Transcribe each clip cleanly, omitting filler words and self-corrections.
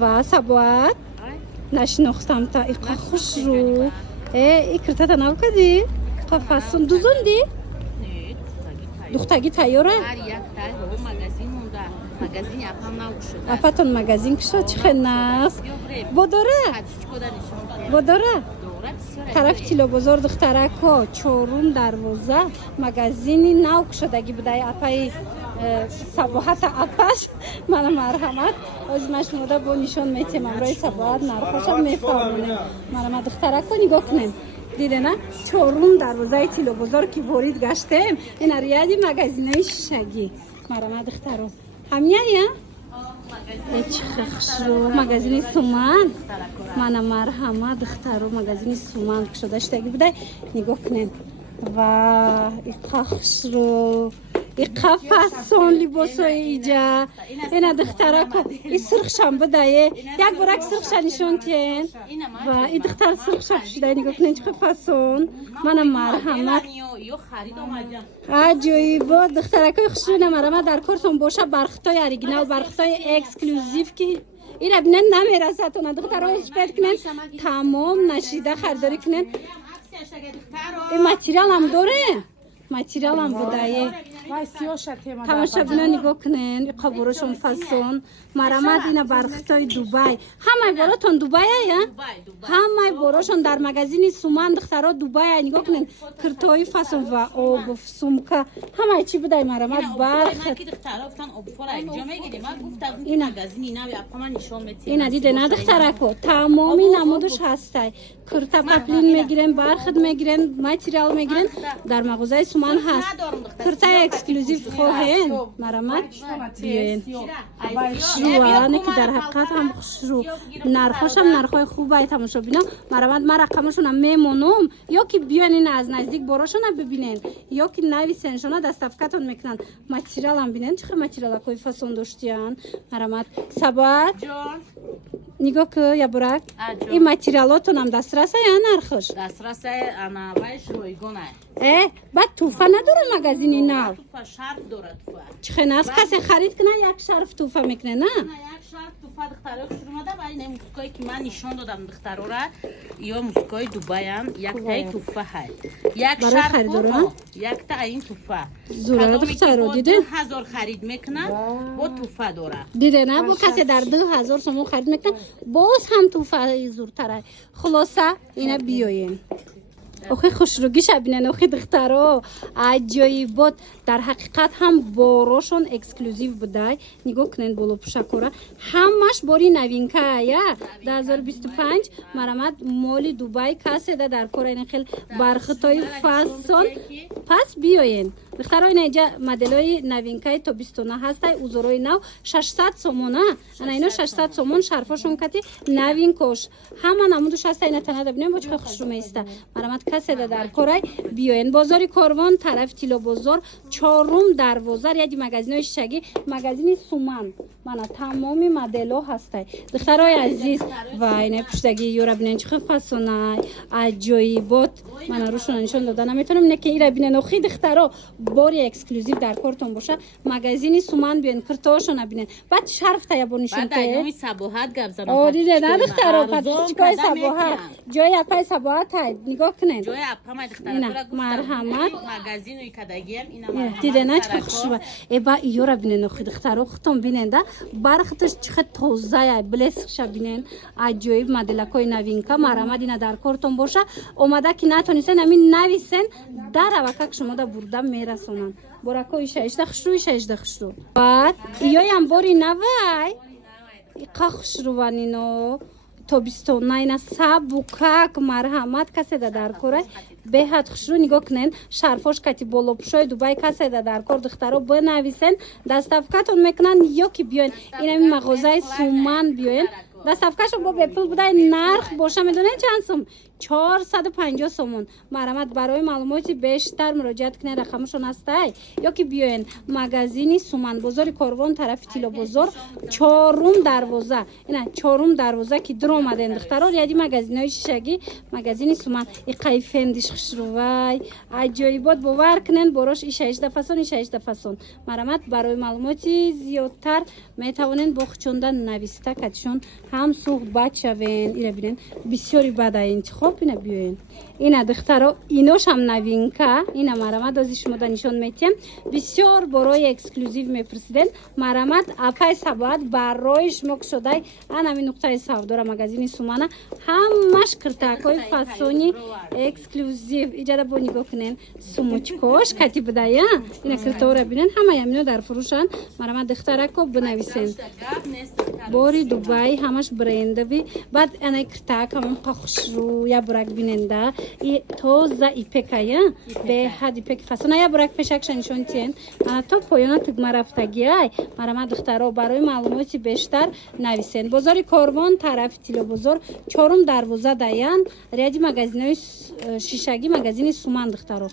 و سبوات نشناختم تا ایقا خوش رو ای کرتا نو کدی قفصون دوزون دی دختگی تایوره مغازین اپام نوشده. اپاتون مغازین کشو چخه ناس بوداره طرف تیلو بزرگ دخترکو چورون دروازه مغازینی نو کشدگی بودای اپای سباحت اپاش من مرحمت از مشموده با نشون میتیم امروی سباحت نرخوشم میفهمونه من دخترکو نگاه کنیم دیده نه چورون دروازه تیلو بزرگ که ورید گشتیم این ریادی مغازینای شگی مرحمت دخترو همیه یا؟ چه خشرو مغازین سومان من مرحمت دخترو مغازین سومان کشده شدگی بوده نگاه کنین و ایقا خشرو ایقا فاسون لباسو ایجا اینا دختره که ای سرخشان بده یک برک سرخشانشون تین و ای دختر سرخشان شده نگاه کنین چه فاسون من مرحمت آجوی بود دختره که خشونه مرحمت در کورتون باشه برختای اریگینال برختای اکسکلوزیو که این را بینن نمیرسه تونه دختره رو سپید کنن تمام نشیده خریداری کنن این ماتریال هم داره ماتریال هم بوده تماشا بینه نگاه کنن قبورشون فاسون مرامت اینا برختای دوبای همه براتون دوبای یا؟ همه براشون در مغازین سومان دخترها دوبای نگاه کنن کرتای فاسون و آب سومکه همه چی بوده مرامت برخت اینا دیده نه دخترکو تمامی نمودش هسته کرتا پپلین میگیرن برخت میگیرن ماتریال میگیرن در مغازه سومان هست کرتا اکسکلوزیو خواهین مرامت بیاین شروعانه که در حقیقت هم شروع نرخوش هم نرخوی خوبه تماشا بینم مرامت من رقمشون هم میمونم یا که بیاین این از نزدیک براشون هم ببینین یا که نویسنشون دستفکتون میکنن ماتریال هم بینین چه ماتریال کوی فاسون داشتیان مرامت سبات نگاه که یا برک این ماتریالاتون هم دسترسه یا نرخش دسترسه انا وایش رویگونه بعد توفه نداره مغازینی نه توفه شرف داره توفه چه ناس کسی خرید کنه یک شرف توفه میکنه نه یک شرف توفه دختره شروع اومده و این موسیقایی که من نشون دادم دختره را یا موسیقای دوبای هم یک تای توفه های یک شرف یک تا این توفه زوره دختره دیده 2000 خرید میکنه با توفه داره دیده نه با کسی در 2000 سومون خرید میکنه باز هم توفه زورتره خلاصه اینا بیاین اوخی خوشروگی شبینن اوخی دخترها عجایب بود در حقیقت هم باروشون اکسکلوزیو بوده نگاه کنین بولو پوشکوره همش باری نوینکه یا 2025 مرامت مالی دوبای کسی ده در کار این خیلی برختای فاسون پس بیاین دخترها این اینجا مدلای نوینکه تا 29 هسته اوزورای نو 600 سومونه انا اینا 600 سومون شرفاشون کتی نوینکوش همه نمودش هسته اینا تنه ببینیم با چه خوش رو میسته مرامت کسی ده در کارای بیاین بازاری کاروان طرف تیلو بازار چهارم دروازه یادی مغازینای شگی مغازین سومان من تمامی مدل‌ها هسته دخترای عزیز و اینا پشتگی یورا ببینین چه فاسونای عجایبات من روشون نشون دادن نمیتونم نه که ایرا ببینن اخی دخترها باری اکسکلوزیو در کارتون باشه مغازین سومان بیان کرتاشون ببینن بعد شرف تا یابو نشون بعد اینوی صباحت گپ زدم دیده نه دخترها بعد چیکار صباحت جای اپای صباحت نگاه کنین جای اپا دخترها مرحمت مغازینوی کداگیم اینا دیده نه چه خوشبه ای با یورا ببینن اخی دخترها ختم ببینن برختش چه تازه بلسخ ببینن عجایب مدلکای نوینکا مرحمت اینا در کارتون باشه اومده که نتونستن همین نویسن در وقت شما دا برده میرسونن برکوی 16 خشرو بعد ایای هم باری نوای ایقا خشروانینو تا 29 اینا سبوکک مرحمت کسی دا در کاره به حد خشرو نگاه کنین شرفاش کتی بالا پوشای دوبای کسی دا در کار دخترها بنویسن دستفکتون میکنن یا که بیاین این مغازه سومان بیاین دستفکشو با بپل بوده نرخ باشه میدونین چند سوم 450 سومون مرامت برای معلوماتی بیشتر مراجعت کنین رقمشون هسته یا که بیاین مغازینی سومان بازار کاروان طرف تیلو بازار چهارم دروازه اینا چهارم دروازه که در اومدن دخترها یادی مغازینای شیشگی مغازینی سومان ای قیفندیش خشروای عجایبات باور کنین براش ای 16 فصل مرامت برای معلوماتی زیادتر میتوانین با خچوندن نویسته کتشون ҳам суҳбат шавен. ира бинен бисёри бада интихоб ина биёен. ина духтаро иношам навинка. ина марамад ози шумода нишон метиҳам. бисёр борои эксклюзив мепурсиден. марамад апай сабоат барои шумо кушодай анами нуқтаи савдора магазини Сумана ҳамаш киртакҳои фасони эксклюзив. иҷада бо нигоҳ кунен сумочкош кати будая. ина киртаора бинен ҳамаи амино дар фурӯшанд. марамад духтарако бинависен бори Дубай ҳамаш брендови. баъд анаи киртак ҳамон хушрӯ я бурак биненда и тоза ипека я беҳад ипек фасона я бурак пешакша нишон тиен. ана то поёна тугма рафтагиай. марамад духтаро барои маълумоти бештар нависен. бозори Корвон тарафи Тило бозор 4 дарвоза даян ряди магазинои шишагӣ магазини Суман духтаро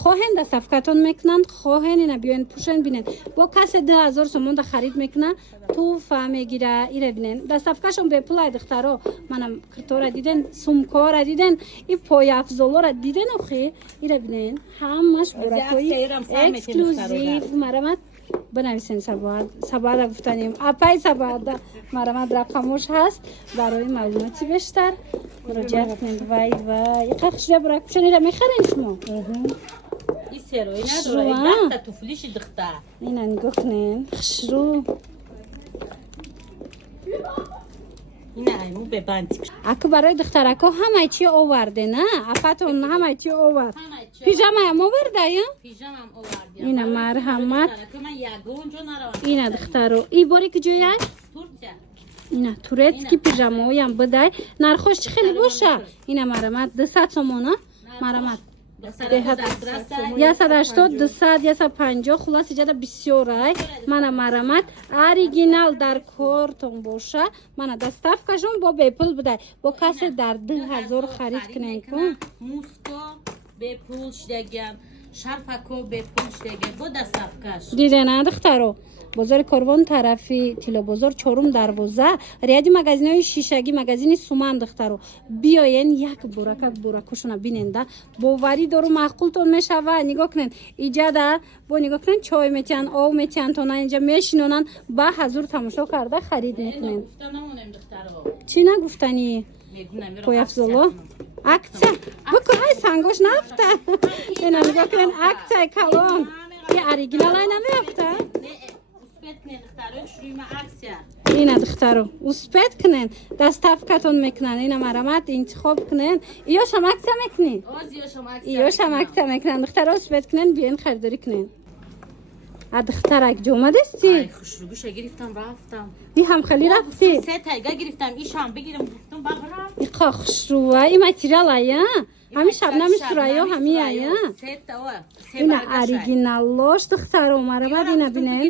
хоҳен дастафкатон мекунанд. хоҳен ина биёен пӯшен бинен бо касе 2000 сомон да харид мекуна туфа мегира. ира бинен дастафкашон бепулай духтаро. манам киртора диден сумкора диден и пояфзолора диден охи. ира бинен ҳамаш буракои эксклюзив. марамад бинависен сабада гуфтанем апай сабада. марамад рақамош ҳаст барои маълумоти бештар муроҷиат кунед. вай иқақшда буракушон ира мехарен шумо. ина нигоҳ кунен хушрӯ. аку барои духтарако ҳамаи чи оварде на апатон ҳамаи чи овард. пижамаам овардая. ина марҳамат. ина духтаро и бори куҷояй. ина турецки пижамаоям бидай. нархош чӣ хеле боша. ина марамат 200 сомона. марамат 180 200 150 хулос иҷада бисёрай. мана марамат оригинал дар кортон боша. мана доставкашон бо бепул будай бо касе дар 2000 харид кунен кун. муско бепул шидаган шарфако бепул шидаган бо доставкаш. дидена духтаро бозори Корвон тарафи Тило бозор 4 дарвоза ряди магазинои шишагӣ магазини Суман духтаро биёен як буракушона биненда боварӣ дору маъқултон мешава. нигоҳ кунен иҷада бо нигоҳ кунен чой метиҳан об метиҳан то на инҷа мешинонан ба ҳазур тамошо карда харид мекунен. чӣ нагуфтанӣ пояфзоло акция бикун ай сангош нафта. ина нигоҳ кунен акция калон и оригиналай намеафта. ина духтаро успет кунен доставкатон мекунанд. ина марамат интихоб кунен. иёшам акция мекунӣ. иёшам акция мекунанд духтаро успет кунен биёен харидорӣ кунен. а духтарак ҷо омадасти. хушрӯгиша гирифтам рафтам. и ҳам хеле рафти. се тайга гирифтам ишам бигирам гуфтам бабрам. иқа хушрӯва и материал ая ҳами шабнами сурайё ҳами ая. ина оригиналлош духтаро марамад ина бинен.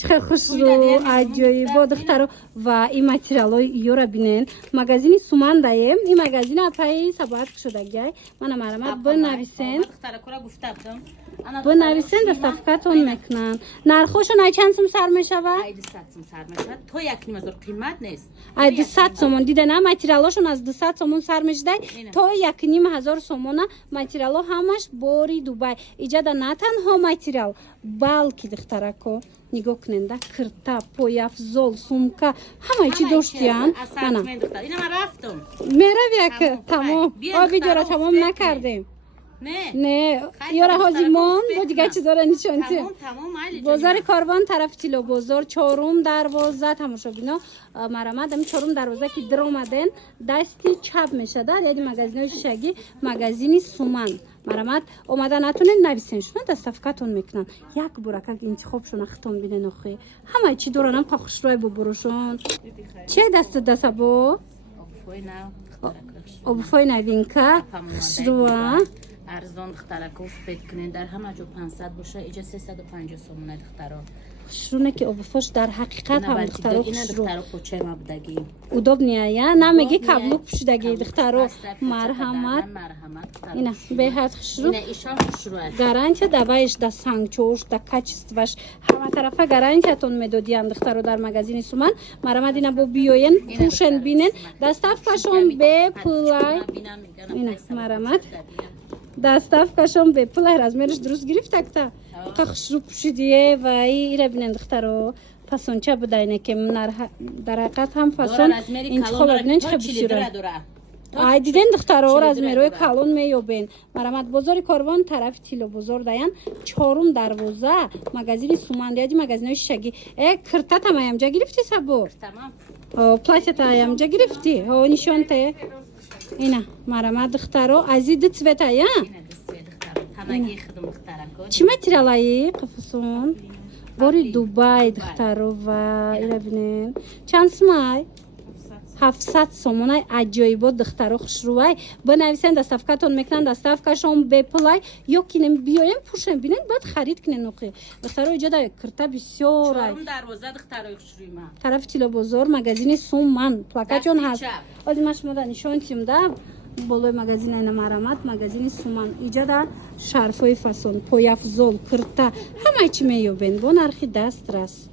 чихе хушрӯ аҷоибо духтаро ва и материалои иёра бинен. магазини Суман даем и магазини апаи сабоат кушодагиай. мана марамад бинависен бинависен доставкатон мекунанд. нархошон ай чанд сум сар мешавад. то 1000 қимат нест. ай 200 сомон дидена материалошон аз 200 сомон сар мешадай то 1500 сомона. материало ҳамаш бори Дубай. иҷада на танҳо материал балки духтарако нигоҳ куненда кирта пояфзол сумка ҳамаи чи доштиян. мана меравия ки тамом видеоро тамом накардем. не ёра ҳозир мон бо дигар чизора нишонти. бозори Корвон тарафи Тило бозор 4 дарвоза тамошобино. марамад ами 4 дарвоза ки диромаден дасти чап мешада ряди магазинои шишагӣ магазини Суман. марамад омада натунен нависен шуна доставкатон мекунанд. як буракак интихобшона хитон бинен охи ҳамаи чи доранам хушрӯи бобурошон. че дасту дасабо обуфои навинка хушрӯа арзон духтарако успет кунен дар ҳама ҷо 500 боша иҷа 350 сомона духтаро. хушрӯне ки обуфош дар ҳақиқат ҳам духтаро духтаро почерма будагӣ удобния я намеги каблук пӯшидагӣ духтаро марҳамат. ина беҳад хушрӯ гарантия даваиш да сангчош да качестваш ҳама тарафа гарантиятон медодиянд духтаро дар магазини Суман. марамад ина бо биёен пӯшен бинен доставкашон бепулай. ина марамад доставкашон бепулай размериш дуруст гирифтакта қа хушрӯ пӯшидие вай ира бинен духтаро фасонча буда ине ки дар ҳақиқат ҳам фасон Дора размери интихоб калон бинен дора, чиқа то бисёра. 40 дора. ай диден духтаро Чили размерои дора. калон меёбен. Марамат бозори Корвон тарафи Тило бозор даян 4 дарвоза магазини Сумандияди магазинои шишагӣ. Киртатам аямҷа гирифти сабур. Тамам. Платьята аямҷа гирифти. Нишонте. Ина марамат духтаро ази ди цвета я. Ина дусте духтаро. Ҳамаги хидм духтарако. Чӣ материалаи қафусон? Бори Дубай духтаро ва ира бинен. Чанд сумай? 700 сомонай аҷоибот духтаро хушрӯвай. Бинависен доставкатон мекунанд доставкашон беплай ё кинем биёем пушем бинен баъд харид кинен оқи. Духтаро иҷода кирта бисёрай. Чорум дарвоза духтарои хушрӯйма. Тарафи Тило бозор магазини Суман плакатон Дасти ҳаст. чап. Ози ма шумо да нишон тим да болои магазини ина марамат магазини Суман иҷода шарфои фасон пояфзол кирта ҳамаи чӣ меёбен бо нархи дастрас.